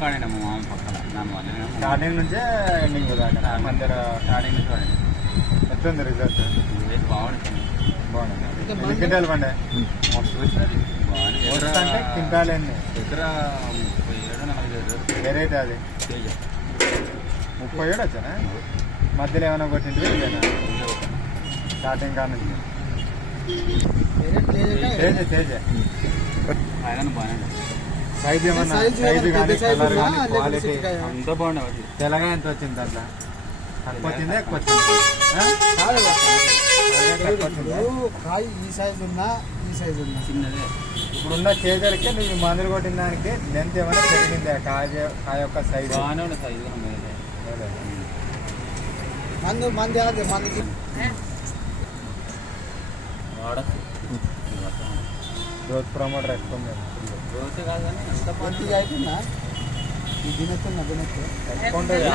కాడైనా మా మామ పక్కన దానివల్ల స్టార్టింగ్ నుంచే ఎండింగ్ దాకా మధ్యలో స్టార్టింగ్ నుంచి వాడండి ఎట్లుంది రిజల్ట్? బాగుంటుంది. బాగుంది. ఎన్ని క్వింటాలు పండే? మస్తు వచ్చినది అంటే క్వింటాలు ఎన్ని? దగ్గర 37-45 వెరైటీ అది తేజ 37 వచ్చానా? మధ్యలో ఏమైనా కొట్టింటి ఇదేనా స్టార్టింగ్ కాడ నుంచి? తేజ ఆయన బాగానే సైజ్ ఏమన్నా సైజు కానీ కలర్ కానీ క్వాలిటీ అంతా బాగుండే. తెల్లగా ఎంత వచ్చింది దాంట్లో? తక్కువ వచ్చింది ఎక్కువ వచ్చింది? కాయ ఈ సైజు ఉన్నా ఈ సైజు ఉన్నా చిన్నదే. ఇప్పుడున్న కేజర్కి నువ్వు మందులు కొట్టిన దానికి లెంత్ ఏమైనా పెరిగిందే కాయ యొక్క సైజు? బాగానే ఉండే సైజు మంది అదే మందికి వాడచ్చు. గ్రోత్ ప్రమోటర్ ఎక్కువ ఉంది. గ్రోత్ కాదు కానీ అంత మంచిగా అవుతుందా? ఈ దినెత్తున్నా ఎక్కువ ఉంటుంది.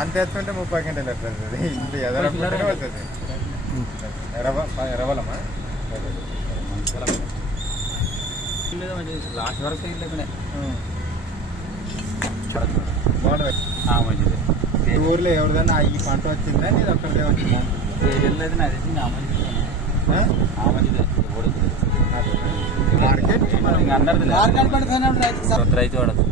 అంత ఎత్తుంటే 30 క్వింటాలు వస్తుంది. ఇంత ఎదరకుంటే వస్తుంది. ఎరవలమా లాస్ట్ వరకు లేకుండా బాగుంటుంది. మంచిది. ఊర్లో ఎవరిదైనా ఈ పంట వచ్చిందా నీది ఒక్కరిదే వచ్చిందా? వెళ్ళలేదు నాది మంచిదే. మార్కెట్ అందరిది రైతు వాడచ్చు.